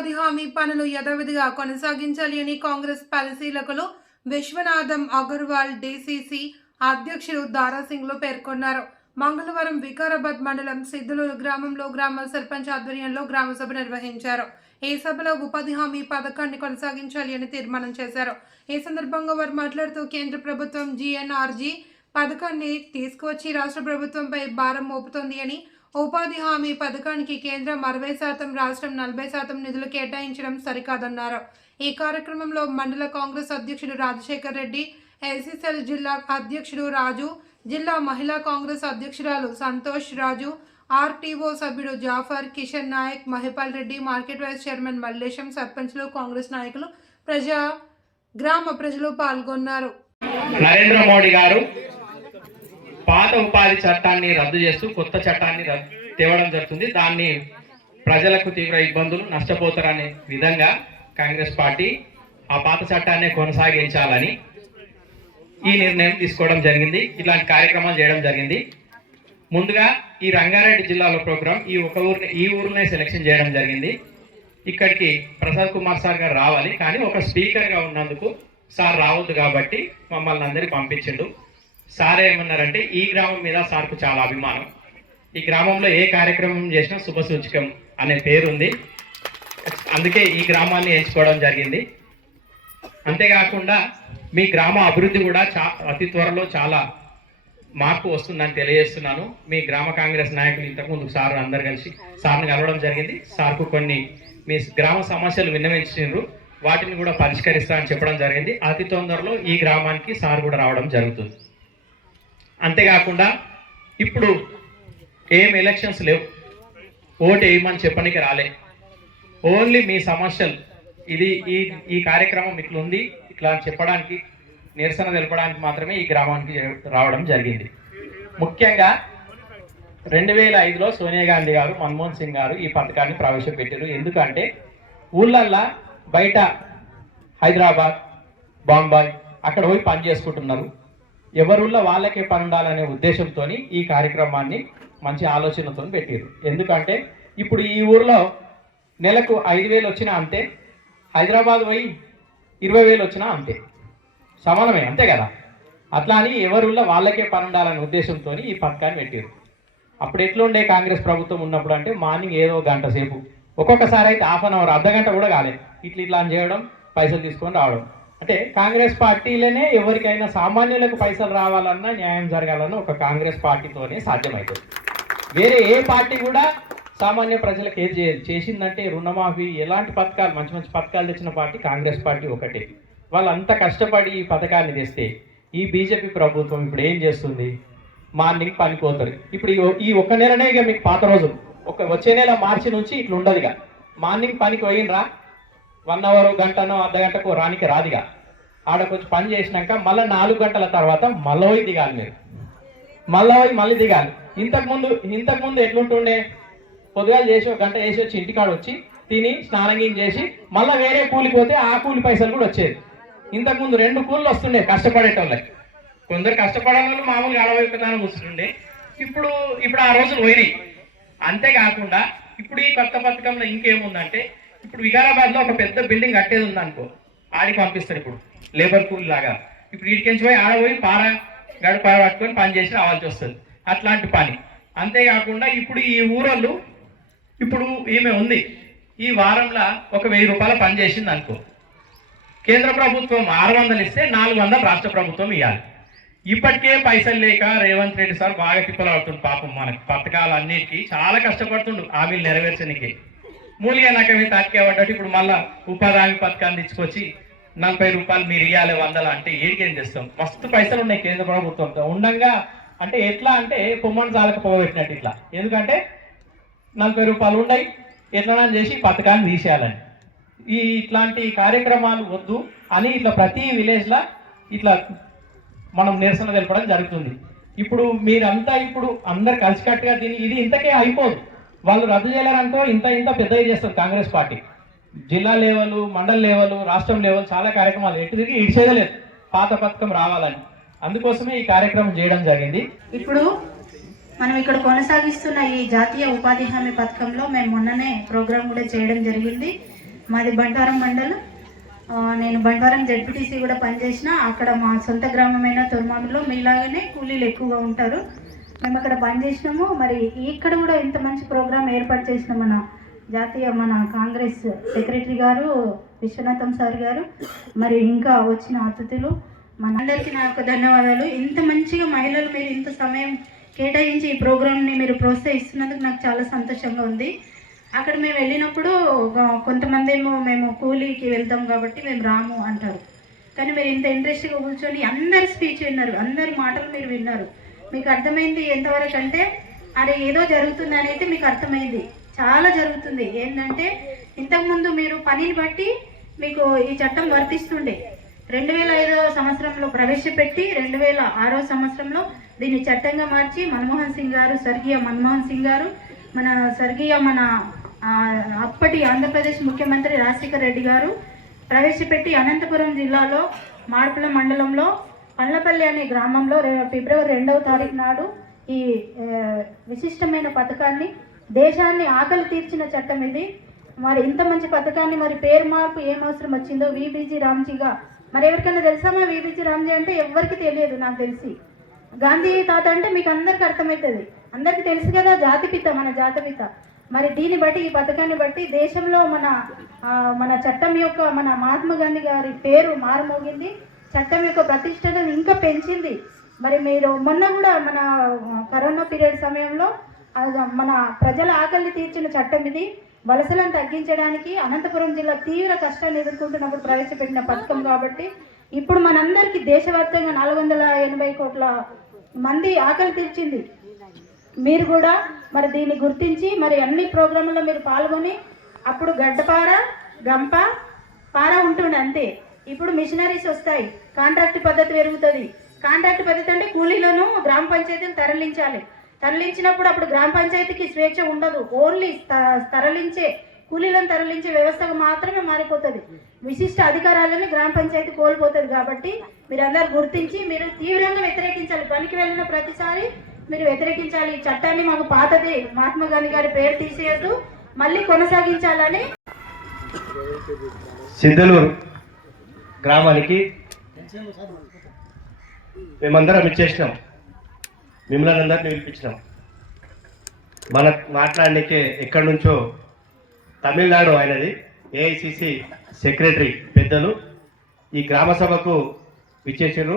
ఉపాధి హామీ పనులు యథావిధిగా కొనసాగించాలి అని కాంగ్రెస్ పరిశీలకులు విశ్వనాథం అగర్వాల్ డీసీసీ అధ్యక్షుడు దారాసింగ్లు పేర్కొన్నారు. మంగళవారం వికారాబాద్ మండలం సిద్ధులూరు గ్రామంలో గ్రామ సర్పంచ్ ఆధ్వర్యంలో గ్రామ సభ నిర్వహించారు. ఈ సభలో ఉపాధి హామీ పథకాన్ని కొనసాగించాలి అని తీర్మానం చేశారు. ఈ సందర్భంగా వారు మాట్లాడుతూ కేంద్ర ప్రభుత్వం జీఎన్ఆర్జీ పథకాన్ని తీసుకువచ్చి రాష్ట్ర ప్రభుత్వంపై భారం మోపుతోంది అని, ఉపాధి హామీ పథకానికి కేంద్రం 60%, రాష్ట్రం 40% నిధులు కేటాయించడం సరికాదన్నారు. ఈ కార్యక్రమంలో మండల కాంగ్రెస్ అధ్యక్షుడు రాజశేఖర్ రెడ్డి, ఎస్సీసీఎల్ జిల్లా అధ్యక్షుడు రాజు, జిల్లా మహిళా కాంగ్రెస్ అధ్యక్షురాలు సంతోష్ రాజు, ఆర్టీఓ సభ్యుడు Jafar, Kishan Nayak, Mahipal Reddy, market vice chairman Mallesham, సర్పంచ్లు, కాంగ్రెస్ నాయకులు, గ్రామ ప్రజలు పాల్గొన్నారు. నరేంద్ర మోడీ గారు పాత ఉపాధి చట్టాన్ని రద్దు చేస్తూ కొత్త చట్టాన్ని తేవడం జరుగుతుంది. దాన్ని ప్రజలకు తీవ్ర ఇబ్బందులు, నష్టపోతారనే విధంగా కాంగ్రెస్ పార్టీ ఆ పాత చట్టాన్ని కొనసాగించాలని ఈ నిర్ణయం తీసుకోవడం జరిగింది. ఇట్లాంటి కార్యక్రమాలు చేయడం జరిగింది. ముందుగా ఈ రంగారెడ్డి జిల్లాలో ప్రోగ్రాం ఈ ఊరినే సెలెక్షన్ చేయడం జరిగింది. ఇక్కడికి ప్రసాద్ కుమార్ సార్ గారు రావాలి, కానీ ఒక స్పీకర్గా ఉన్నందుకు సార్ రావద్దు కాబట్టి మమ్మల్ని అందరికీ పంపించిండు. సార్ ఏమన్నారంటే ఈ గ్రామం మీద సార్కు చాలా అభిమానం, ఈ గ్రామంలో ఏ కార్యక్రమం చేసినా శుభసూచకం అనే పేరుంది, అందుకే ఈ గ్రామాన్ని ఎంచుకోవడం జరిగింది. అంతేకాకుండా మీ గ్రామ అభివృద్ధి కూడా అతి త్వరలో చాలా మార్పు వస్తుందని తెలియజేస్తున్నాను. మీ గ్రామ కాంగ్రెస్ నాయకులు ఇంతకుముందు సార్ అందరు కలిసి సార్ని కలవడం జరిగింది. సార్కు కొన్ని మీ గ్రామ సమస్యలు విన్నవించారు, వాటిని కూడా పరిష్కరిస్తామని చెప్పడం జరిగింది. అతి తొందరలో ఈ గ్రామానికి సార్ కూడా రావడం జరుగుతుంది. అంతేకాకుండా ఇప్పుడు ఏం ఎలక్షన్స్ లేవు, ఓటు వేయమని చెప్పడానికి రాలే, ఓన్లీ మీ సమస్యలు ఇది ఈ కార్యక్రమం ఇట్లా ఉంది ఇట్లా అని చెప్పడానికి, నిరసన తెలపడానికి మాత్రమే ఈ గ్రామానికి రావడం జరిగింది. ముఖ్యంగా 2005లో సోనియా గాంధీ గారు, మన్మోహన్ సింగ్ గారు ఈ పథకాన్ని ప్రవేశపెట్టారు. ఎందుకంటే ఊళ్ళల్లో బయట హైదరాబాద్, బాంబాయి అక్కడ పోయి పని చేసుకుంటున్నారు, ఎవరుల్లో వాళ్ళకే పని ఉండాలనే ఉద్దేశంతో ఈ కార్యక్రమాన్ని మంచి ఆలోచనతో పెట్టారు. ఎందుకంటే ఇప్పుడు ఈ ఊర్లో నెలకు 5,000 వచ్చినా అంతే, హైదరాబాద్ పోయి 20,000 వచ్చినా అంతే, సమానమే, అంతే కదా. అట్లా అని ఎవరుల్లో వాళ్ళకే పని ఉండాలనే ఉద్దేశంతో ఈ పథకాన్ని పెట్టారు. అప్పుడు ఎట్లుండే కాంగ్రెస్ ప్రభుత్వం ఉన్నప్పుడు అంటే మార్నింగ్ ఏదో గంట సేపు, ఒక్కొక్కసారి అయితే హాఫ్ అన్ అవర్, అర్ధగంట కూడా కాలేదు, ఇట్లా అని చేయడం, పైసలు తీసుకొని రావడం. అంటే కాంగ్రెస్ పార్టీలోనే ఎవరికైనా సామాన్యులకు పైసలు రావాలన్నా, న్యాయం జరగాలన్నా ఒక కాంగ్రెస్ పార్టీతోనే సాధ్యమవుతుంది. వేరే ఏ పార్టీ కూడా సామాన్య ప్రజలకు ఏది చేసిందంటే రుణమాఫీ, ఎలాంటి పథకాలు, మంచి మంచి పథకాలు తెచ్చిన పార్టీ కాంగ్రెస్ పార్టీ ఒకటే. వాళ్ళంతా కష్టపడి ఈ పథకాన్ని తెస్తే ఈ బీజేపీ ప్రభుత్వం ఇప్పుడు ఏం చేస్తుంది, మార్నింగ్ పనికి పోతారు. ఇప్పుడు ఈ ఒక్క నెలనే ఇక మీకు పాత రోజులు, వచ్చే నెల మార్చి నుంచి ఇట్లా ఉండదు. ఇక మార్నింగ్ పనికి పోయినరా 1 అవర్, గంటనో అర్ధగంటకు రానికి రాదిగా, ఆడకొచ్చి పని చేసినాక మళ్ళీ 4 గంటల తర్వాత మళ్ళీ పోయి దిగాలి, మీరు మళ్ళీ పోయి మళ్ళీ దిగాలి. ఇంతకుముందు ఎట్లుంటుండే, పొద్దుగాలు చేసి 1 గంట వేసి వచ్చి ఇంటికాడ వచ్చి తిని స్నానం చేసి మళ్ళీ వేరే కూలికి పోతే ఆ కూలి పైసలు కూడా వచ్చేది. ఇంతకుముందు 2 కూలీలు వస్తుండే కష్టపడేటోళ్ళకి, కొందరు కష్టపడే వాళ్ళు మామూలుగా అడవైపుతాను కూర్చుండే. ఇప్పుడు ఆ రోజులు పోయినాయి. అంతేకాకుండా ఇప్పుడు ఈ కొత్త పథకంలో ఇంకేముందంటే, ఇప్పుడు వికారాబాద్లో ఒక పెద్ద బిల్డింగ్ కట్టేది ఉందనుకో, ఆడికి పంపిస్తారు ఇప్పుడు లేబర్ కూలి లాగా. ఇప్పుడు వీడికించి పోయి ఆడపోయి గడప పట్టుకొని పని చేసి రావాల్సి వస్తుంది, అట్లాంటి పని. అంతేకాకుండా ఇప్పుడు ఈ ఊరోళ్ళు, ఇప్పుడు ఈమె ఉంది, ఈ వారంలో ఒక 1,000 రూపాయలు పని చేసింది అనుకో, కేంద్ర ప్రభుత్వం 600 ఇస్తే 400 రాష్ట్ర ప్రభుత్వం ఇవ్వాలి. ఇప్పటికే పైసలు లేక రేవంత్ రెడ్డి సార్ బాగా తిప్పలు అవుతుంది పాపం. మనకి పథకాలన్నిటికీ చాలా కష్టపడుతుండు హామీలు నెరవేర్చడానికి. మూలిగా నాకు అవి తాకేపడ్డట్టు ఇప్పుడు మళ్ళీ ఉపాధి హామీ పథకాన్ని తీసుకొచ్చి 40 రూపాయలు మీరు ఇవ్వాలి 100 అంటే ఏడికేం చేస్తాం. మస్తు పైసలు ఉన్నాయి కేంద్ర ప్రభుత్వంతో ఉండంగా. అంటే ఎట్లా అంటే పొమ్మని చాలక పోగొట్టినట్టు ఇట్లా. ఎందుకంటే 40 రూపాయలు ఉన్నాయి, ఎట్లా చేసి పథకాన్ని తీసేయాలని. ఇట్లాంటి కార్యక్రమాలు వద్దు అని ఇట్లా ప్రతి విలేజ్లో ఇట్లా మనం నిరసన తెలపడం జరుగుతుంది. ఇప్పుడు మీరంతా ఇప్పుడు అందరు కలిసికట్టుగా ఇది ఇంతకే అయిపోదు. వాళ్ళు రద్దు చేయాలనుకో ఇంత పెద్దగా చేస్తారు కాంగ్రెస్ పార్టీ. జిల్లా లెవెల్, మండల లెవెల్, రాష్ట్రం లెవెల్ చాలా కార్యక్రమాలు ఎటు తిరిగి ఇడిచేయలేదు పాత పథకం రావాలని. అందుకోసమే ఈ కార్యక్రమం చేయడం జరిగింది. ఇప్పుడు మనం ఇక్కడ కొనసాగిస్తున్న ఈ జాతీయ ఉపాధి హామీ పథకంలో మేము మొన్ననే ప్రోగ్రాం కూడా చేయడం జరిగింది. మాది బంటారం మండలం. నేను బంటారం జెడ్పీటీసీ కూడా పనిచేసిన. అక్కడ మా సొంత గ్రామమైన తొర్మామిలో మీలాగానే కూలీలు ఎక్కువగా ఉంటారు. మేము అక్కడ పనిచేసినాము. మరి ఇక్కడ కూడా ఇంత మంచి ప్రోగ్రాం ఏర్పాటు చేసిన మన కాంగ్రెస్ సెక్రటరీ గారు విశ్వనాథం సార్ గారు, మరి ఇంకా వచ్చిన అతిథులు మనందరికీ నా యొక్క ధన్యవాదాలు. ఇంత మంచిగా మహిళలు మీరు ఇంత సమయం కేటాయించి ఈ ప్రోగ్రామ్ని మీరు ప్రోత్సహిస్తున్నందుకు నాకు చాలా సంతోషంగా ఉంది. అక్కడ మేము వెళ్ళినప్పుడు కొంతమంది ఏమో మేము కూలీకి వెళ్తాం కాబట్టి మేము రాము అంటారు. కానీ మీరు ఇంత ఇంట్రెస్ట్గా కూర్చొని అందరి స్పీచ్ విన్నారు, అందరి మాటలు మీరు విన్నారు. మీకు అర్థమైంది ఎంతవరకు అంటే అరే ఏదో జరుగుతుంది అనేది మీకు అర్థమైంది. చాలా జరుగుతుంది. ఏంటంటే ఇంతకుముందు మీరు పనిని బట్టి మీకు ఈ చట్టం వర్తిస్తుండే. 2005 సంవత్సరంలో ప్రవేశపెట్టి 2006 సంవత్సరంలో దీన్ని చట్టంగా మార్చి మన్మోహన్ సింగ్ గారు, స్వర్గీయ మన్మోహన్ సింగ్ గారు, మన అప్పటి ఆంధ్రప్రదేశ్ ముఖ్యమంత్రి రాజశేఖర్ రెడ్డి గారు ప్రవేశపెట్టి అనంతపురం జిల్లాలో మాడుపుల మండలంలో పల్లపల్లి అనే గ్రామంలో ఫిబ్రవరి 2వ తారీఖు నాడు ఈ విశిష్టమైన పథకాన్ని, దేశాన్ని ఆకలి తీర్చిన చట్టం ఇది. మరి ఇంత మంచి పథకాన్ని మరి పేరు మార్పు ఏం అవసరం వచ్చిందో విబిజి రామ్జీగా, మరి ఎవరికైనా తెలుసామా విబిజి రామ్జీ అంటే? ఎవరికి తెలియదు. నాకు తెలిసి గాంధీ తాత అంటే మీకు అందరికి అర్థమవుతుంది, అందరికీ తెలుసు కదా, జాతిపిత, మన జాతిపిత. మరి దీన్ని బట్టి, ఈ పథకాన్ని బట్టి దేశంలో మన చట్టం యొక్క, మన మహాత్మా గాంధీ గారి పేరు మారుమోగింది, చట్టం యొక్క ప్రతిష్టను ఇంకా పెంచింది. మరి మీరు మొన్న కూడా మన కరోనా పీరియడ్ సమయంలో మన ప్రజల ఆకలిని తీర్చిన చట్టం ఇది. వలసలను తగ్గించడానికి అనంతపురం జిల్లా తీవ్ర కష్టాన్ని ఎదుర్కొంటున్నప్పుడు ప్రవేశపెట్టిన పథకం కాబట్టి ఇప్పుడు మనందరికీ దేశవ్యాప్తంగా 480 కోట్ల మంది ఆకలి తీర్చింది. మీరు కూడా మరి దీన్ని గుర్తించి మరి అన్ని ప్రోగ్రాంలలో మీరు పాల్గొని, అప్పుడు గడ్డపార, గంప, పార ఉంటుండే అంతే. ఇప్పుడు మిషనరీస్ వస్తాయి, కాంట్రాక్ట్ పద్ధతి పెరుగుతుంది. కాంట్రాక్ట్ పద్ధతి అంటే కూలీలను గ్రామ పంచాయతీలు తరలించినప్పుడు అప్పుడు గ్రామ పంచాయతీకి స్వేచ్ఛ ఉండదు. ఓన్లీ కూలీలను తరలించే వ్యవస్థగా మాత్రమే మారిపోతుంది. విశిష్ట అధికారాలను గ్రామ పంచాయతీ కోల్పోతుంది. కాబట్టి మీరందరూ గుర్తించి మీరు తీవ్రంగా వ్యతిరేకించాలి. పనికి వెళ్ళిన ప్రతిసారి మీరు వ్యతిరేకించాలి. ఈ చట్టాన్ని మాకు పాతది, మహాత్మా గాంధీ గారి పేరు తీసేయద్దు, మళ్ళీ కొనసాగించాలని. సిద్ధలూరు గ్రామానికి మేమందరం ఇచ్చేసినాం, మిమ్మల్ని అందరినీ పిలిపించినాం. మనకు మాట్లాడడానికి ఎక్కడి నుంచో తమిళనాడు ఆయనది ఏఐసిసి సెక్రటరీ పెద్దలు ఈ గ్రామ సభకు ఇచ్చేసారు.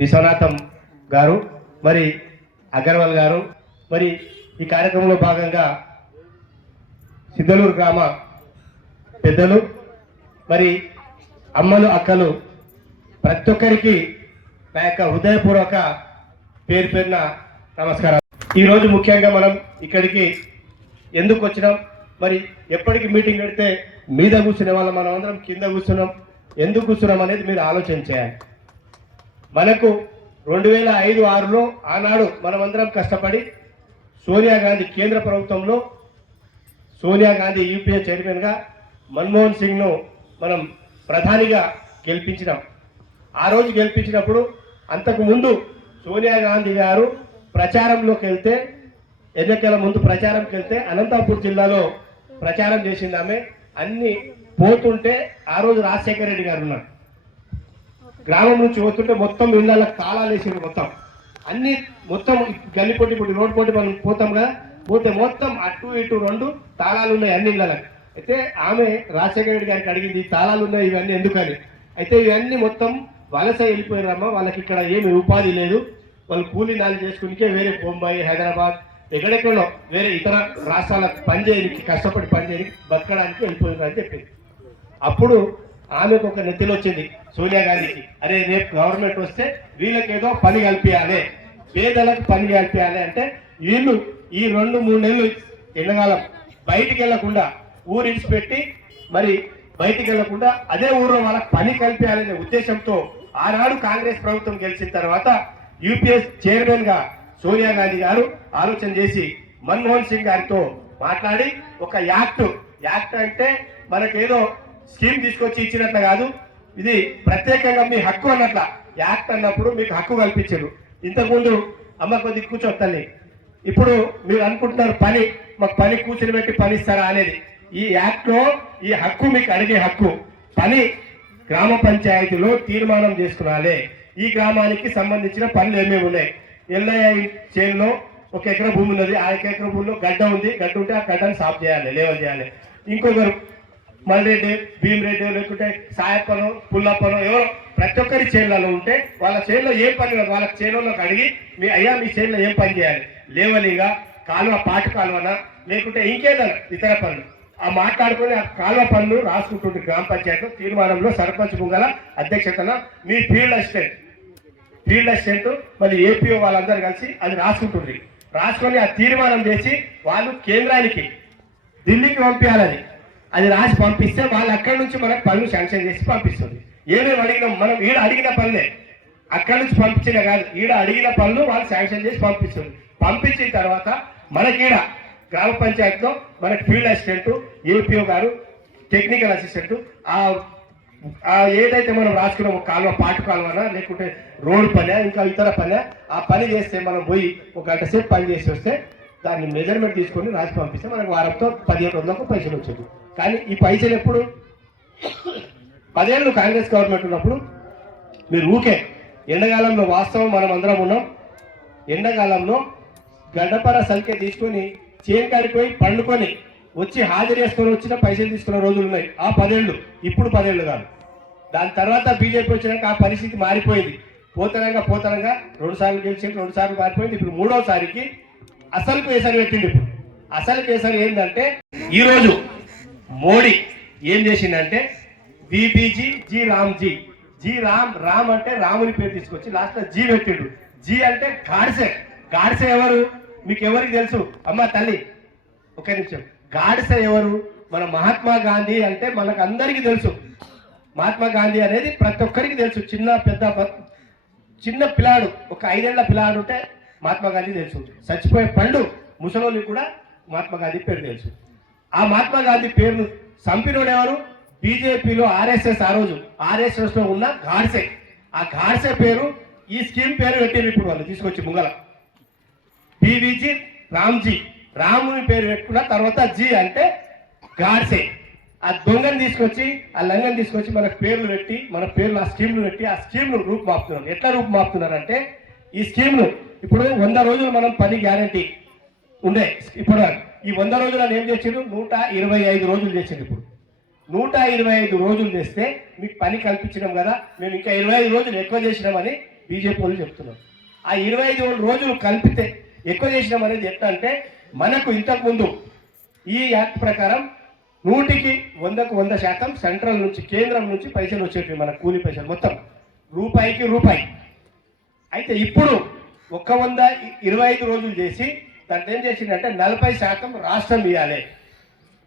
విశ్వనాథం గారు, మరి అగర్వాల్ గారు, మరి ఈ కార్యక్రమంలో భాగంగా సిద్ధలూరు గ్రామ పెద్దలు, మరి అమ్మలు, అక్కలు, ప్రతి ఒక్కరికి నా యొక్క హృదయపూర్వక పేరున నమస్కారం. ఈరోజు ముఖ్యంగా మనం ఇక్కడికి ఎందుకు వచ్చినాం, మరి ఎప్పటికి మీటింగ్ పెడితే మీద కూర్చునే వాళ్ళం, మనం అందరం కింద కూర్చున్నాం, ఎందుకు కూర్చున్నాం అనేది మీరు ఆలోచన చేయాలి. మనకు 2005-6లో ఆనాడు మనమందరం కష్టపడి సోనియా గాంధీ కేంద్ర ప్రభుత్వంలో, సోనియా గాంధీ యూపీఏ చైర్మన్గా, మన్మోహన్ సింగ్ను మనం ప్రధానిగా గెలిపించినాం. ఆ రోజు గెలిపించినప్పుడు అంతకు ముందు సోనియా గాంధీ గారు ప్రచారంలోకి వెళ్తే, ఎన్నికల ముందు ప్రచారంకి వెళ్తే అనంతపూర్ జిల్లాలో ప్రచారం చేసింది ఆమె. అన్ని పోతుంటే ఆ రోజు రాజశేఖర రెడ్డి గారు ఉన్నారు. గ్రామం నుంచి పోతుంటే మొత్తం ఇళ్ళకి తాళాలు వేసిండు. మొత్తం గల్లిపోటీ ఇప్పుడు రోడ్ పోటీ మనం పోతాం కదా, పోతే మొత్తం అటు ఇటు 2 తాళాలు ఉన్నాయి అన్ని ఇళ్ళకి. అయితే ఆమె రాజశేఖర రెడ్డి గారికి అడిగింది, తాళాలు ఉన్నాయి ఇవన్నీ ఎందుకని. అయితే ఇవన్నీ మొత్తం వలస వెళ్ళిపోయినారమ్మా, వాళ్ళకి ఇక్కడ ఏమి ఉపాధి లేదు, వాళ్ళు కూలీ నాలు చేసుకునికే వేరే బొంబాయి, హైదరాబాద్, ఎక్కడెక్కడో వేరే ఇతర రాష్ట్రాలకు పనిచేయడానికి, కష్టపడి పనిచేయడానికి, బతకడానికి వెళ్ళిపోయినారని చెప్పింది. అప్పుడు ఆమెకు ఒక నెత్తిలో వచ్చింది సోనియా గాంధీకి, అరే రేపు గవర్నమెంట్ వస్తే వీళ్ళకేదో పని కల్పించాలి, పేదలకు పని కల్పించాలి. అంటే వీళ్ళు ఈ 2-3 నెలలు ఎండకాలం బయటికి వెళ్లకుండా, ఊరు ఇడిచిపెట్టి మరి బయటికి వెళ్లకుండా అదే ఊరిలో వాళ్ళకి పని కల్పించాలనే ఉద్దేశంతో ఆనాడు కాంగ్రెస్ ప్రభుత్వం గెలిచిన తర్వాత యూపీఏ చైర్మన్ గా సోనియా గాంధీ గారు ఆలోచన చేసి మన్మోహన్ సింగ్ గారితో మాట్లాడి ఒక యాక్ట్ అంటే మనకేదో స్కీమ్ తీసుకొచ్చి ఇచ్చినట్లు కాదు, ఇది ప్రత్యేకంగా మీ హక్కు అన్నట్ల. యాక్ట్ అన్నప్పుడు మీకు హక్కు కల్పించారు. ఇంతకుముందు అమ్మ కొద్ది కూర్చో తల్లి, ఇప్పుడు మీరు అనుకుంటున్నారు మాకు పని కూర్చుని పెట్టి పని ఇస్తారా అనేది. ఈ యాక్ట్ లో ఈ హక్కు మీకు అడిగే హక్కు పని గ్రామ పంచాయతీలో తీర్మానం చేసుకునాలి. ఈ గ్రామానికి సంబంధించిన పనులు ఏమేమి ఉన్నాయి. ఎల్ఐఐ చేనులో 1 ఎకరా భూమి ఉన్నది. ఆ 1 ఎకరా భూమిలో గడ్డ ఉంది. గడ్డ ఉంటే ఆ గడ్డను సాఫ్ చేయాలి, లేవల్ చేయాలి. ఇంకొకరు మల్రెడ్డి, భీమరెడ్డి, లేకుంటే సాయప్పనో పుల్లప్పనో ఎవరో ప్రతి ఒక్కరి చేనులలో ఉంటే వాళ్ళ చేనులో ఏం పని కాదు, వాళ్ళ చేనులోకి అడిగి మీ అయ్యా మీ చేనులో ఏం పని చేయాలి, లేవలిగా కాలువ పాటు కాలువనా లేకుంటే ఇంకేదన్నా ఇతర పనులు ఆ మాట్లాడుకొని ఆ కాలువ పనులు రాసుకుంటుంది గ్రామ పంచాయతీ తీర్మానంలో సర్పంచ్ ముంగల అధ్యక్షతన మీ ఫీల్డ్ అసిస్టెంట్ మళ్ళీ ఏపీఓ వాళ్ళందరూ కలిసి అది రాసుకుంటుంది. రాసుకొని ఆ తీర్మానం చేసి వాళ్ళు కేంద్రానికి ఢిల్లీకి పంపించాలని అది రాసి పంపిస్తే వాళ్ళు అక్కడి నుంచి మనకు పనులు శాంక్షన్ చేసి పంపిస్తుంది. ఏమేమి అడిగినాం మనం ఈడ అడిగిన పనులే అక్కడి నుంచి పంపించిన కాదు, ఈడ అడిగిన పనులు వాళ్ళు శాంక్షన్ చేసి పంపిస్తుంది. పంపించిన తర్వాత మనకీడ గ్రామ పంచాయతీలో మనకి ఫీల్డ్ అసిస్టెంట్, ఏపీఓ గారు, టెక్నికల్ అసిస్టెంట్ ఏదైతే మనం రాసుకున్నామో కాలువ పాటు కాలువనా లేకుంటే రోడ్డు పని ఇంకా ఇతర పని ఆ పని చేస్తే మనం పోయి 1 గంట సేపు పని చేసి వస్తే దాన్ని మెజర్మెంట్ తీసుకొని రాసి పంపిస్తే మనకు వారంతో 1700 పైసలు వచ్చేది. కానీ ఈ పైసలు ఎప్పుడు 10 ఏళ్ళు కాంగ్రెస్ గవర్నమెంట్ ఉన్నప్పుడు మీరు ఊకే ఎండాకాలంలో వాస్తవం మనం అందరం ఉన్నాం. ఎండాకాలంలో గడ్డపర సంఖ్య తీసుకొని చేను కాడిపోయి పండుకొని వచ్చి హాజరు చేసుకొని వచ్చిన పైసలు తీసుకున్న రోజులు ఉన్నాయి. ఆ 10 ఏళ్ళు, ఇప్పుడు 10 ఏళ్ళు కాదు. దాని తర్వాత బీజేపీ వచ్చినాక ఆ పరిస్థితి మారిపోయింది. పోతనంగా 2 సార్లు గెలిచింది, 2 సార్లు మారిపోయింది. ఇప్పుడు 3వసారికి అసలు కేసరి పెట్టిండు. ఇప్పుడు అసలు కేసరి ఏంటంటే ఈరోజు మోడీ ఏం చేసిందంటే VBG G Ram G, G Ram అంటే రాముని పేరు తీసుకొచ్చి లాస్ట్ జీ పెట్టిండు. జీ అంటే గాడ్సే ఎవరు మీకు ఎవరికి తెలుసు? అమ్మ తల్లి ఒక నిమిషం. గాడ్సే ఎవరు? మన మహాత్మా గాంధీ అంటే మనకు అందరికీ తెలుసు. మహాత్మా గాంధీ అనేది ప్రతి ఒక్కరికి తెలుసు. చిన్న పిల్లాడు, ఒక 5 ఏళ్ల పిల్లాడు ఉంటే మహాత్మా గాంధీ తెలుసు. చచ్చిపోయే పండు ముసలోళ్ళకి కూడా మహాత్మా గాంధీ పేరు తెలుసు. ఆ మహాత్మా గాంధీ పేరును చంపినోడు ఎవరు? బీజేపీలో ఆర్ఎస్ఎస్, ఆ రోజు ఆర్ఎస్ఎస్ లో ఉన్న గాడ్సే. ఆ గాడ్సే పేరు ఈ స్కీమ్ పేరు పెట్టారు ఇప్పుడు వాళ్ళు తీసుకొచ్చి ముంగల. బీవీజీ రామ్జీ, రాముని పేరు పెట్టుకున్న తర్వాత జీ అంటే గాడ్సే. ఆ దొంగని తీసుకొచ్చి ఆ లంగని తీసుకొచ్చి మనకు పేర్లు పెట్టి మన పేర్లు ఆ స్కీమ్లు పెట్టి ఆ స్కీమ్ను రూపుమాపుతున్నారు. ఎట్లా రూపుమాపుతున్నారంటే ఈ స్కీమ్ను ఇప్పుడు 100 రోజులు మనం పని గ్యారంటీ ఉండే. ఇప్పుడు ఈ 100 రోజులను ఏం చేసిండ్రు? 125 రోజులు చేసిండ్రు. ఇప్పుడు 125 రోజులు చేస్తే మీకు పని కల్పించినాం కదా, మేము ఇంకా 25 రోజులు ఎక్కువ చేసినామని బీజేపీ వాళ్ళు చెప్తున్నారు. ఆ 25 రోజులు కలిపితే ఎక్కువ చేసినాం అనేది ఎట్లా అంటే మనకు ఇంతకుముందు ఈ యాక్ట్ ప్రకారం 100కి 100% సెంట్రల్ నుంచి కేంద్రం నుంచి పైసలు వచ్చేటివి మన కూలీ పైసలు మొత్తం రూపాయికి రూపాయి. అయితే ఇప్పుడు 125 రోజులు చేసి దాంట్లో ఏం చేసిందంటే 40% రాష్ట్రం ఇవ్వాలి,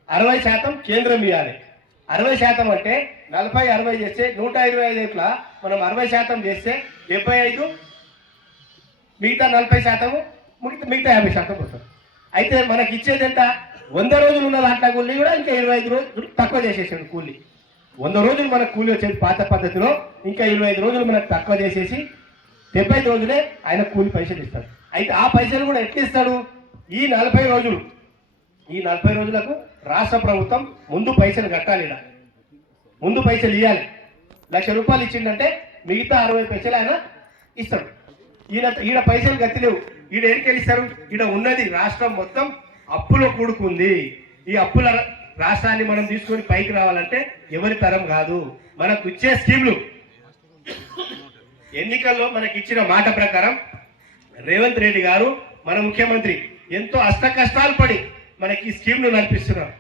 60% కేంద్రం ఇవ్వాలి. 60% అంటే 40-60 చేస్తే 125 మనం 60% చేస్తే 75, మిగతా 40%, మిగతా 50% వస్తుంది. అయితే మనకి ఇచ్చేది ఎంత? 100 రోజులు ఉన్న దాంట్లో కూలీ కూడా ఇంకా 25 రోజులు తక్కువ చేసేసాడు కూలీ. 100 రోజులు మనకు కూలీ వచ్చేది పాత పద్ధతిలో, ఇంకా 25 రోజులు మనకు తక్కువ చేసేసి 75 రోజులే ఆయన కూలీ పైసలు ఇస్తాడు. అయితే ఆ పైసలు కూడా ఎట్లా ఇస్తాడు? ఈ 40 రోజులు, ఈ 40 రోజులకు రాష్ట్ర ప్రభుత్వం ముందు పైసలు కట్టాలి, ముందు పైసలు ఇవ్వాలి. 1,00,000 రూపాయలు ఇచ్చిందంటే మిగతా 60 పైసలు ఆయన ఇస్తాడు. ఈడ పైసలు గతిలేవు. ఈడ ఎడికెళ్ళి ఇస్తారు? ఈడ ఉన్నది రాష్ట్రం మొత్తం అప్పులో కూడుకుంది. ఈ అప్పుల రాష్ట్రాన్ని మనం తీసుకొని పైకి రావాలంటే ఎవరి తరం కాదు. మనకు ఇచ్చే స్కీమ్లు ఎన్నికల్లో మనకి ఇచ్చిన మాట ప్రకారం రేవంత్ రెడ్డి గారు మన ముఖ్యమంత్రి ఎంతో అష్ట కష్టాలు పడి మనకి ఈ స్కీమ్లు నడిపిస్తున్నారు.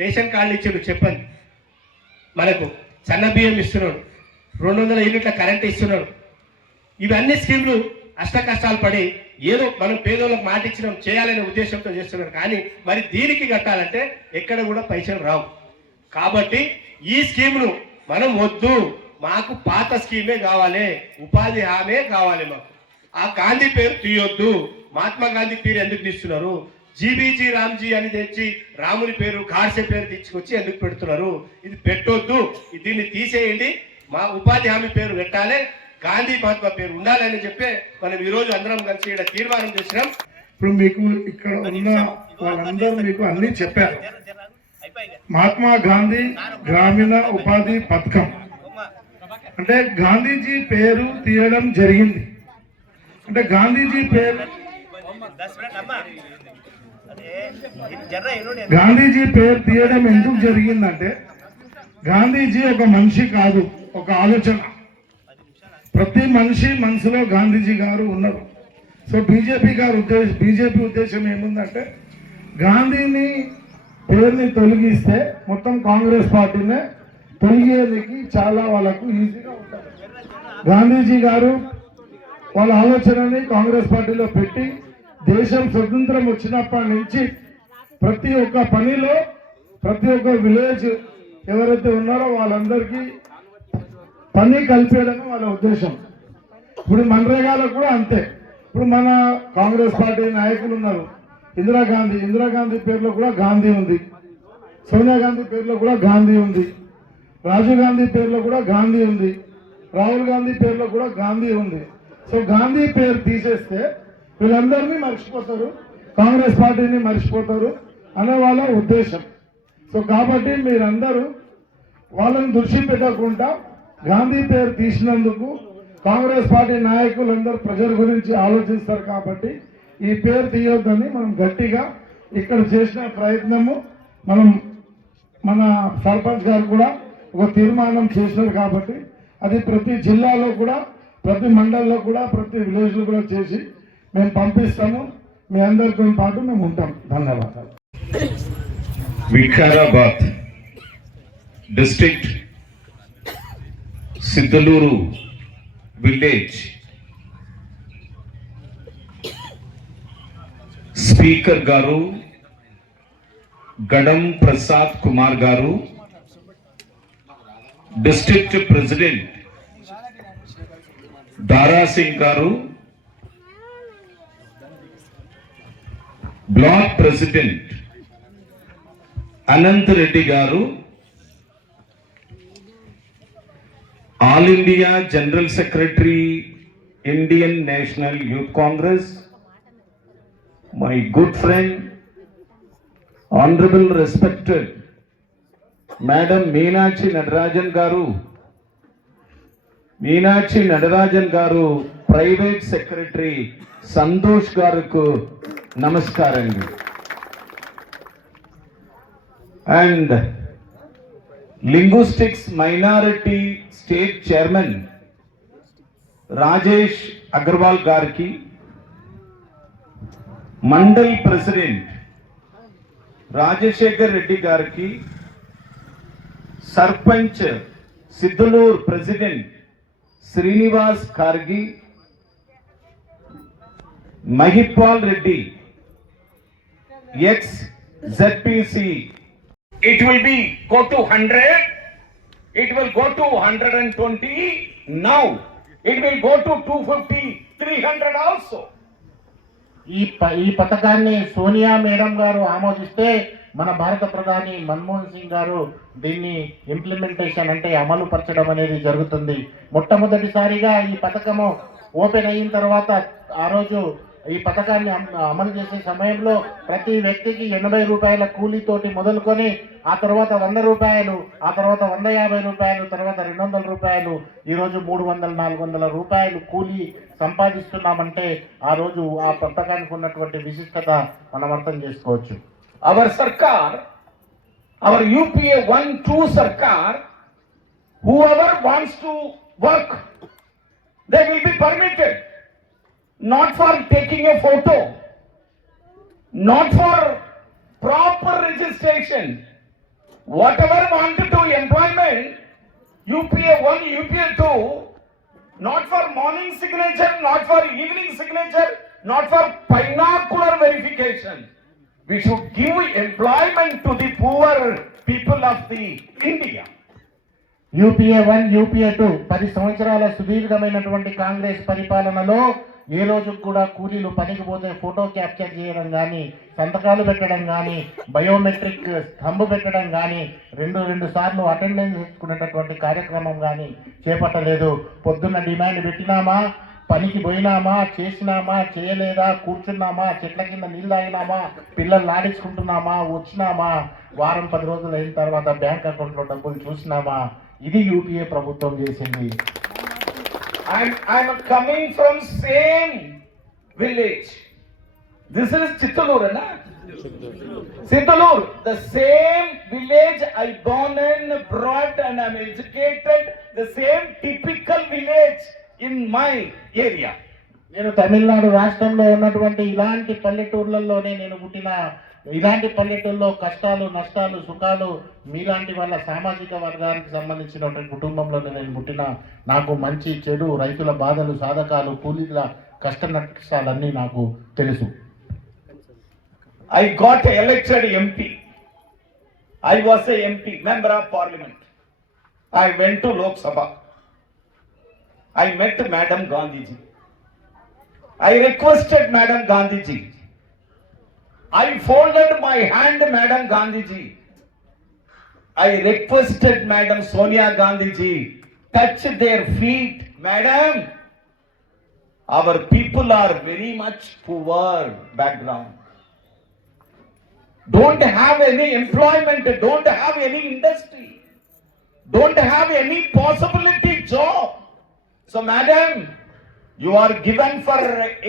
రేషన్ కార్డులు ఇచ్చాడు చెప్పండి, మనకు సన్న బియ్యం ఇస్తున్నాడు, 200 యూనిట్ల కరెంట్ ఇస్తున్నాడు. ఇవన్నీ స్కీమ్లు అష్ట కష్టాలు పడి ఏదో మనం పేదోళ్ళకి మాట ఇచ్చినాం చేయాలనే ఉద్దేశంతో చేస్తున్నారు. కానీ మరి దీనికి కట్టాలంటే ఎక్కడ కూడా పైసలు రావు. కాబట్టి ఈ స్కీమ్ను మనం వద్దు, మాకు పాత స్కీమే కావాలి, ఉపాధి హామీ కావాలి మాకు. ఆ గాంధీ పేరు తీయొద్దు. మహాత్మా గాంధీ పేరు ఎందుకు తీస్తున్నారు? జీబీజీ రామ్జీ అని తెచ్చి రాముని పేరు గాడ్సే పేరు తెచ్చుకొచ్చి ఎందుకు పెడుతున్నారు? ఇది పెట్టొద్దు, దీన్ని తీసేయండి, మా ఉపాధి హామీ పేరు పెట్టాలి, గాంధీ మహాత్మా పేరు ఉండాలని చెప్పి మనం ఈరోజు అందరం కలిసి ఇక్కడ తీర్మానం చేసినాం. ఇప్పుడు మీకు ఇక్కడ ఉన్న వాళ్ళందరూ మీకు అన్ని చెప్పారు. మహాత్మా గాంధీ గ్రామీణ ఉపాధి పథకం అంటే గాంధీజీ పేరు తీయడం జరిగింది. అంటే గాంధీజీ పేరు తీయడం ఎందుకు జరిగిందంటే గాంధీజీ ఒక మనిషి కాదు, ఒక ఆలోచన. ప్రతి మనిషి మనసులో గాంధీజీ గారు ఉన్నారు. సో బీజేపీ ఉద్దేశం ఏముందంటే గాంధీని పేరుని తొలగిస్తే మొత్తం కాంగ్రెస్ పార్టీనే తొలగేందుకు చాలా వాళ్ళకు ఈజీగా ఉంటుంది. గాంధీజీ గారు వాళ్ళ ఆలోచనని కాంగ్రెస్ పార్టీలో పెట్టి దేశం స్వతంత్రం వచ్చినప్పటి నుంచి ప్రతి ఒక్క పనిలో ప్రతి ఒక్క విలేజ్ ఎవరైతే ఉన్నారో వాళ్ళందరికీ పని కల్పేయడమే వాళ్ళ ఉద్దేశం. ఇప్పుడు మన్రేగాలో కూడా అంతే. ఇప్పుడు మన కాంగ్రెస్ పార్టీ నాయకులు ఉన్నారు, ఇందిరాగాంధీ పేరులో కూడా గాంధీ ఉంది, సోనియా గాంధీ పేరులో కూడా గాంధీ ఉంది, రాజీవ్ గాంధీ పేరులో కూడా గాంధీ ఉంది, రాహుల్ గాంధీ పేరులో కూడా గాంధీ ఉంది. సో గాంధీ పేరు తీసేస్తే వీళ్ళందరినీ మర్చిపోతారు, కాంగ్రెస్ పార్టీని మర్చిపోతారు అనే వాళ్ళ ఉద్దేశం. సో కాబట్టి మీరందరూ వాళ్ళని దృష్టి పెట్టకుండా గాంధీ పేరు తీసినందుకు కాంగ్రెస్ పార్టీ నాయకులందరూ ప్రజల గురించి ఆలోచిస్తారు కాబట్టి ఈ పేరు తీయొద్దని మనం గట్టిగా ఇక్కడ చేసిన ప్రయత్నము మన సర్పంచ్ గారు కూడా ఒక తీర్మానం చేశారు కాబట్టి అది ప్రతి జిల్లాలో కూడా ప్రతి మండలంలో కూడా ప్రతి విలేజ్లో కూడా చేసి మేము పంపిస్తాము. మీ అందరితో పాటు మేము ఉంటాం. ధన్యవాదాలు. వికారాబాద్ డిస్ట్రిక్ట్ సిద్ధలూరు విలేజ్ స్పీకర్ గారు గడం ప్రసాద్ కుమార్ గారు, డిస్ట్రిక్ట్ ప్రెసిడెంట్ దారా సింగ్ గారు, బ్లాక్ ప్రెసిడెంట్ అనంత్ రెడ్డి గారు, all India general secretary Indian national youth Congress, my good friend, honorable respected Madam Meenakshi Nadarajan garu, private secretary Santosh garuku namaskarangi, and linguistics minority state chairman Rajesh Agarwal gariki, mandal president Rajasekhar Reddy గారికి, sarpanch Siddhalur president Srinivas కార్గి, Mahipal Reddy ex ZPC. It will go to 100, it will go to 120, now it will go to 250, 300 also. ఈ పథకాన్ని Sonia madam గారు ఆమోదిస్తే మన భారత ప్రధాని మన్మోహన్ సింగ్ గారు దీన్ని ఇంప్లిమెంటేషన్ అంటే అమలు పరచడం అనేది జరుగుతుంది. మొట్టమొదటిసారిగా ఈ పథకము ఓపెన్ అయిన తర్వాత ఆ రోజు ఈ పథకాన్ని అమలు చేసే సమయంలో ప్రతి వ్యక్తికి 80 రూపాయల కూలీతోటి మొదలుకొని ఆ తర్వాత 100 రూపాయలు, ఆ తర్వాత 150 రూపాయలు, తర్వాత 200 రూపాయలు, ఈరోజు 300-400 రూపాయలు కూలీ సంపాదిస్తున్నామంటే ఆ రోజు ఆ పథకానికి ఉన్నటువంటి విశిష్టత మనం అర్థం చేసుకోవచ్చు. Our Sarkar, our UPA 1-2 Sarkar, whoever wants to work, they will be permitted. Not for taking a photo, not for proper registration. Whatever want to do employment, UPA 1, UPA 2, not for morning signature, not for evening signature, not for binocular verification. We should give employment to the poor people of the India. UPA 1, UPA 2 10 సంవత్సరాల సుదీర్ఘమైనటువంటి కాంగ్రెస్ పరిపాలనలో ఏ రోజు కూడా కూలీలు పనికి పోతే photo capture చేయడం కానీ, సంతకాలు పెట్టడం కానీ, బయోమెట్రిక్ థంబ్ పెట్టడం కానీ, రెండు సార్లు అటెండెన్స్ తీసుకునేటటువంటి కార్యక్రమం కానీ చేపట్టలేదు. పొద్దున్న డిమాండ్ పెట్టినామా, పనికి పోయినామా, చేసినామా, చేయలేదా, కూర్చున్నామా, చెట్ల కింద నీళ్ళు తాగినామా, పిల్లలు లాడించుకుంటున్నామా, వచ్చినామా, వారం 10 రోజులు అయిన తర్వాత బ్యాంక్ అకౌంట్లో డబ్బులు చూసినామా, ఇది యూపీఏ ప్రభుత్వం చేసింది. I'm coming from same village. This is Chittalur, na? Chittalur, the same village I born in, brought and I'm educated, the same typical village in my area. నేను తమిళనాడు రాష్ట్రంలో ఉన్నటువంటి ఇలాంటి పల్లెటూర్లలోనే నేను పుట్టిన, ఇలాంటి పల్లెటూరులో కష్టాలు, నష్టాలు, సుఖాలు మీలాంటి వాళ్ళ సామాజిక వర్గానికి సంబంధించినటువంటి కుటుంబంలోనే నేను పుట్టిన. నాకు మంచి చెడు, రైతుల బాధలు, సాధకాలు, కూలీల కష్ట నష్టాలన్నీ నాకు తెలుసు. I got elected MP. I was a MP, member of parliament. I went to Lok Sabha. I met Madam Gandhi ji. I requested Madam Gandhi ji. I folded my hand, Madam Gandhi ji. I requested Madam Sonia Gandhi ji, touch their feet. Madam, our people are very much poor background. Don't have any employment, don't have any industry, don't have any possibility job. So madam, you are given for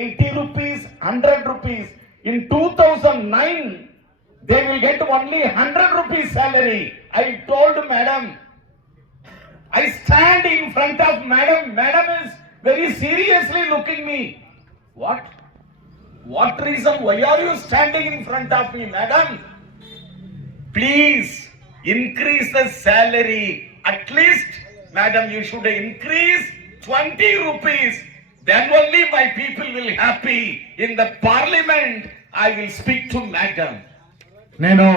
80 rupees, 100 rupees. In 2009, they will get only 100 rupees salary. I told madam, I stand in front of madam. Madam is very seriously looking me. What reason? Why are you standing in front of me, madam? Please increase the salary. At least, madam, you should increase 20 rupees. Then only my people will happy. In the parliament, I will speak to madam. నేను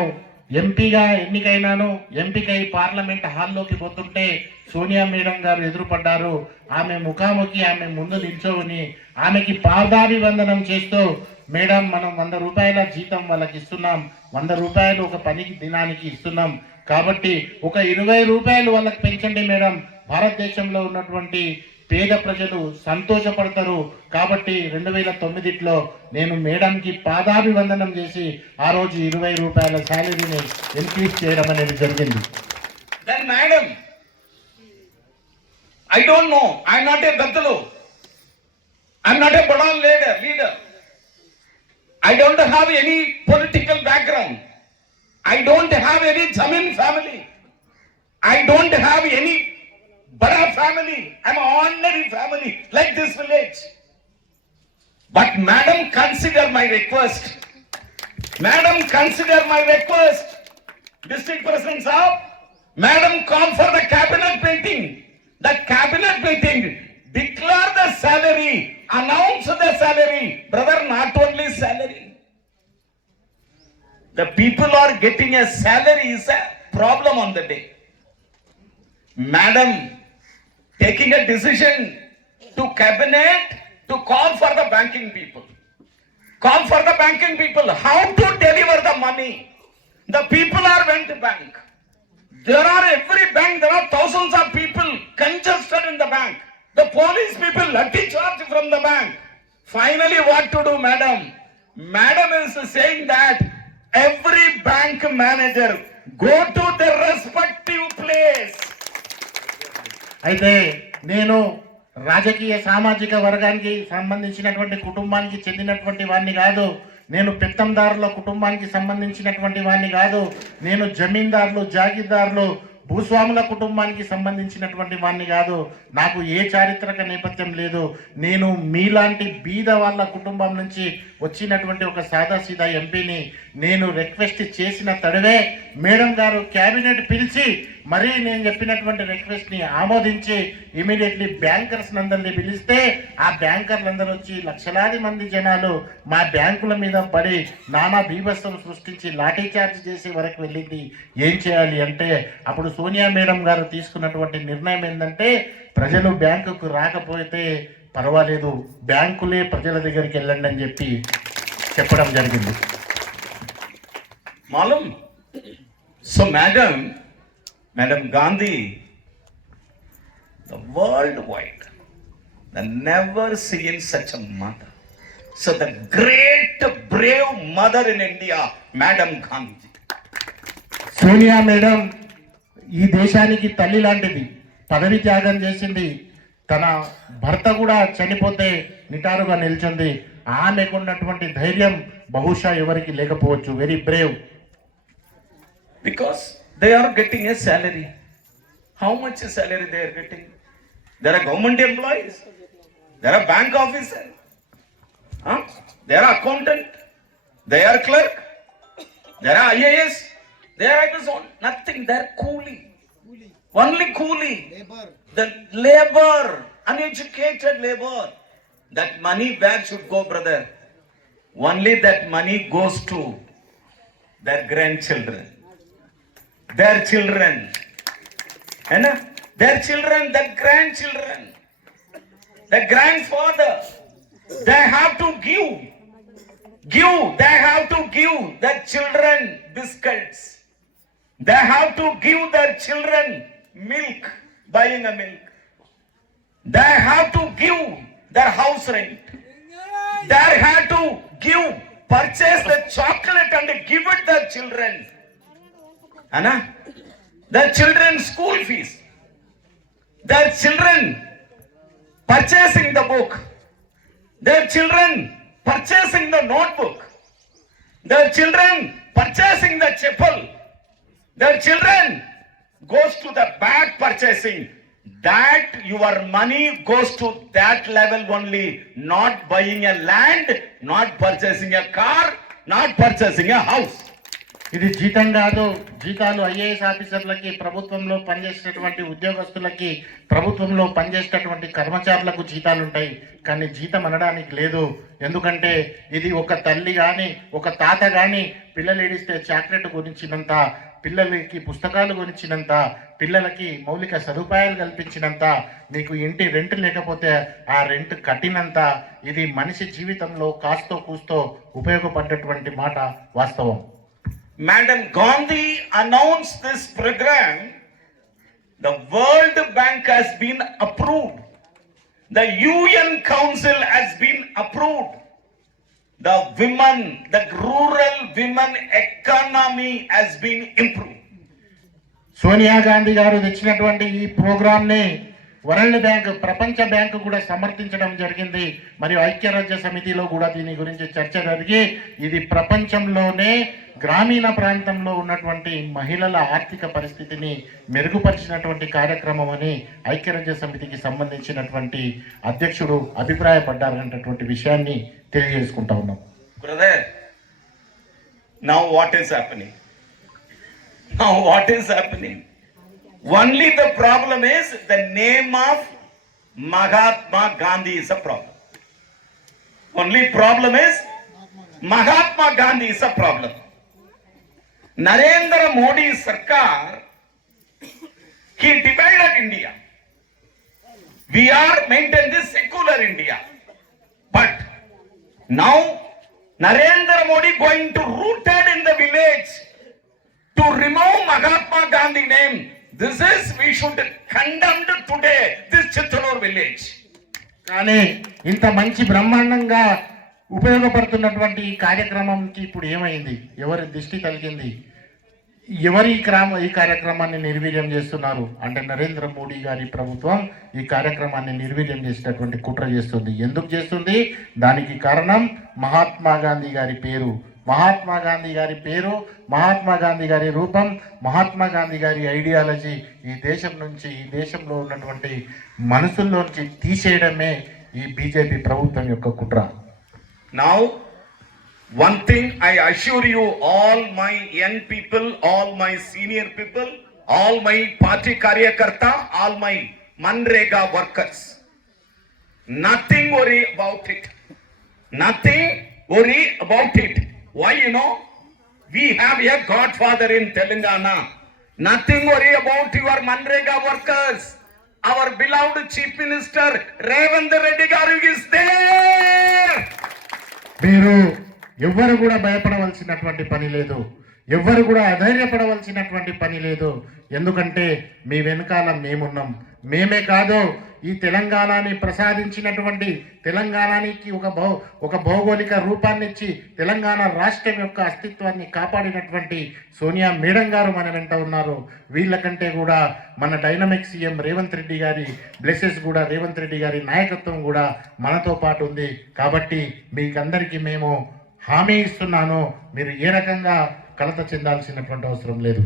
ఎంపీగా ఎన్నికైనాను. ఎంపికై parliament హాల్లోకి పోతుంటే Sonia madam గారు ఎదురుపడ్డారు. ఆమె ముఖాముఖి ఆమె ముందు నిల్చోని ఆమెకి పాదాభివందనం చేస్తూ, మేడం, మనం 100 రూపాయల జీతం వాళ్ళకి ఇస్తున్నాం, 100 రూపాయలు ఒక పనికి దినానికి ఇస్తున్నాం, కాబట్టి ఒక 20 రూపాయలు వాళ్ళకి పెంచండి మేడం, భారతదేశంలో ఉన్నటువంటి పేద ప్రజలు సంతోషపడతారు. కాబట్టి 2009లో నేను మేడంకి పాదాభివందనం చేసి ఆ రోజు 20 రూపాయల శాలరీని ఇంక్రీజ్ చేయడం అనేది జరిగింది. Then madam, I don't know, I'm not a Badalu, I'm not a Badan leader, I don't have any political background, I don't have any Jamin family, I don't have any Bada family, I'm an ordinary family like this village. But madam, consider my request. Madam, consider my request. District President Saab, madam, call for the cabinet meeting. The cabinet meeting, declare the salary, announce the salary. Brother, not only salary. The people are getting a salary is a problem on the day. Madam, taking a decision to cabinet to call for the banking people. Call for the banking people. How to deliver the money? The people are went to bank. There are every bank, there are thousands of people congested in the bank. The police people lathi charge from the bank. Finally, what to do, madam? Madam is saying that every bank manager go to their respective place. అయితే నేను రాజకీయ సామాజిక వర్గానికి సంబంధించినటువంటి కుటుంబానికి చెందినటువంటి వాడిని కాదు. నేను పెత్తందారుల కుటుంబానికి సంబంధించినటువంటి వాడిని కాదు. నేను జమీందారులు, జాగీర్దారులు, భూస్వాముల కుటుంబానికి సంబంధించినటువంటి వాడిని కాదు. నాకు ఏ చారిత్రక నేపథ్యం లేదు. నేను మీలాంటి బీద వాళ్ళ కుటుంబం నుంచి వచ్చినటువంటి ఒక సాదాసీదా ఎంపీని. నేను రిక్వెస్ట్ చేసిన తడవే మేడం గారు క్యాబినెట్ పిలిచి మరీ నేను చెప్పినటువంటి రిక్వెస్ట్ని ఆమోదించి ఇమీడియట్లీ బ్యాంకర్స్ అందరినీ పిలిస్తే ఆ బ్యాంకర్లందరూ వచ్చి లక్షలాది మంది జనాలు మా బ్యాంకుల మీద పడి నానా బీభత్సం సృష్టించి లాఠీ చార్జ్ చేసే వరకు వెళ్ళింది. ఏం చేయాలి అంటే అప్పుడు సోనియా మేడం గారు తీసుకున్నటువంటి నిర్ణయం ఏంటంటే, ప్రజలు బ్యాంకుకు రాకపోతే పర్వాలేదు, బ్యాంకులే ప్రజల దగ్గరికి వెళ్ళండి అని చెప్పి చెప్పడం జరిగింది. Malum. So Madam Gandhi, the worldwide, I never seen such a mother. So the great brave mother in India, Madam Gandhi. Sonia madam ఈ దేశానికి తల్లి లాంటిది. పదవి త్యాగం చేసింది. తన భర్త కూడా చనిపోతే నిటారుగా నిల్చుంది. ఆమెకున్నటువంటి ధైర్యం బహుశా ఎవరికి లేకపోవచ్చు. Very Brave. Because they are getting a salary. How much salary they are getting? They are government employees. They are bank officer. Huh? They are accountant. They are clerk. They are IAS. They are this on nothing. They are coolie. Only coolie. The labor, uneducated labor. That money where should go, brother? Only that money goes to their grandchildren. Their children. And their children, their grandchildren. The grandfather. They have to give. They have to give their children biscuits. They have to give their children milk, buying a milk. They have to give their house rent. They have to give, purchase the chocolate and give it their children. Anna, their children's school fees. Their children purchasing the book. Their children purchasing the notebook. Their children purchasing the chapel. Their children goes to the bag purchasing. That your money goes to that level only. Not buying a land, not purchasing a car, not purchasing a house. ఇది జీతం కాదు. జీతాలు IAS ఆఫీసర్లకి, ప్రభుత్వంలో పనిచేసేటటువంటి ఉద్యోగస్తులకి, ప్రభుత్వంలో పనిచేసేటటువంటి కర్మచారులకు జీతాలు ఉంటాయి. కానీ జీతం అనడానికి లేదు. ఎందుకంటే ఇది ఒక తల్లి కానీ, ఒక తాత కానీ పిల్లలు ఏడిస్తే చాక్లెట్ గురించినంత, పిల్లలకి పుస్తకాలు గురించినంత, పిల్లలకి మౌలిక సదుపాయాలు కల్పించినంత, మీకు ఇంటి రెంట్ లేకపోతే ఆ రెంట్ కట్టినంత, ఇది మనిషి జీవితంలో కాస్తో కూస్తో ఉపయోగపడ్డటువంటి మాట వాస్తవం. Madam Gandhi announced this program. The World Bank has been approved. The UN Council has been approved. The women, the rural women economy has been improved. Sonia Gandhi గారు తెచ్చినటువంటి ఈ ప్రోగ్రామ్ని వరల్డ్ బ్యాంక్, ప్రపంచ బ్యాంకు కూడా సమర్థించడం జరిగింది. మరియు ఐక్యరాజ్య సమితిలో కూడా దీని గురించి చర్చ జరిగి ఇది ప్రపంచంలోనే గ్రామీణ ప్రాంతంలో ఉన్నటువంటి మహిళల ఆర్థిక పరిస్థితిని మెరుగుపరిచినటువంటి కార్యక్రమం అని ఐక్యరాజ్య సమితికి సంబంధించినటువంటి అధ్యక్షుడు అభిప్రాయపడ్డారనేటటువంటి విషయాన్ని తెలియజేసుకుంటా ఉన్నాం. Brother, now what is happening? Now what is happening? Only the problem is the name of Mahatma Gandhi is a problem. Only problem is Mahatma Gandhi is a problem. Narendra Modi Sarkar, he divided India. We are maintaining this secular India. But now Narendra Modi going to rooted in the village to remove Mahatma Gandhi name. This is, we should condemn today this Chittanur village. కానీ ఇంత మంచి బ్రహ్మాండంగా ఉపయోగపడుతున్నటువంటి ఈ కార్యక్రమంకి ఇప్పుడు ఏమైంది? ఎవరి దృష్టి తగిలింది? ఎవరి ఈ కార్యక్రమాన్ని నిర్వీర్యం చేస్తున్నారు అంటే నరేంద్ర మోడీ గారి ప్రభుత్వం ఈ కార్యక్రమాన్ని నిర్వీర్యం చేసేటటువంటి కుట్ర చేస్తుంది. ఎందుకు చేస్తుంది? దానికి కారణం మహాత్మా గాంధీ గారి పేరు. మహాత్మా గాంధీ గారి పేరు, మహాత్మా గాంధీ గారి రూపం, మహాత్మా గాంధీ గారి ఐడియాలజీ ఈ దేశం నుంచి, ఈ దేశంలో ఉన్నటువంటి మనసుల్లోంచి తీసేయడమే ఈ బీజేపీ ప్రభుత్వం యొక్క కుట్ర. Now, one thing I assure you, all my young people, all my senior people, all my party karyakarta, all my Manrega workers, nothing worry about it. Nothing worry about it. Why, you know? We have a godfather in Telangana. Nothing worry about your Manrega workers. Our beloved Chief Minister Revanth Reddy garu is there. మీరు ఎవ్వరు కూడా భయపడవలసినటువంటి పని లేదు, ఎవ్వరు కూడా అధైర్యపడవలసినటువంటి పని లేదు. ఎందుకంటే మీ వెనకాల మేమున్నాం. మేమే కాదు, ఈ తెలంగాణని ప్రసాదించినటువంటి తెలంగాణకి ఒక భౌగోళిక రూపాన్ని ఇచ్చి తెలంగాణ రాష్ట్రం యొక్క అస్తిత్వాన్ని కాపాడినటువంటి సోనియా మేడం గారు మన వెంట ఉన్నారు. వీళ్ళకంటే కూడా మన డైనమిక్ సీఎం రేవంత్ రెడ్డి గారి బ్లెసెస్ కూడా, రేవంత్ రెడ్డి గారి నాయకత్వం కూడా మనతో పాటు ఉంది. కాబట్టి మీకందరికీ మేము హామీ ఇస్తున్నాను, మీరు ఏ రకంగా కలత చెందాల్సినటువంటి అవసరం లేదు.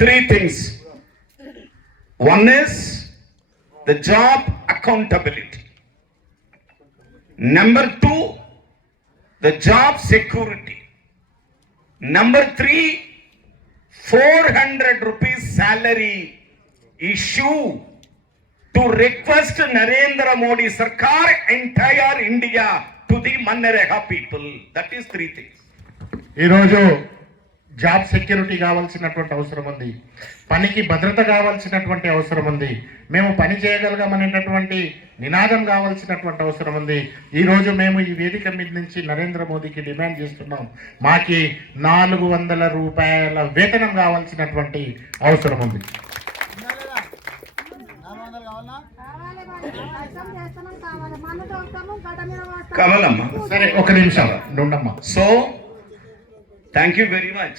Three things. One is the job accountability. Number two, the job security. Number three, 400 rupees salary issue to request Narendra Modi Sarkar, entire India, to the Manrega people. That is three things. ఈరోజు job security కావాల్సినటువంటి అవసరం ఉంది, పనికి భద్రత కావాల్సినటువంటి అవసరం ఉంది, మేము పని చేయగలగమనేటటువంటి నినాదం కావాల్సినటువంటి అవసరం ఉంది. ఈరోజు మేము ఈ వేదిక మీద నుంచి నరేంద్ర మోదీకి డిమాండ్ చేస్తున్నాం, మాకి 400 రూపాయల వేతనం కావాల్సినటువంటి అవసరం ఉంది. Kavalama. సరే, ఒక నిమిషం నుండమ్మా. So, thank you very much.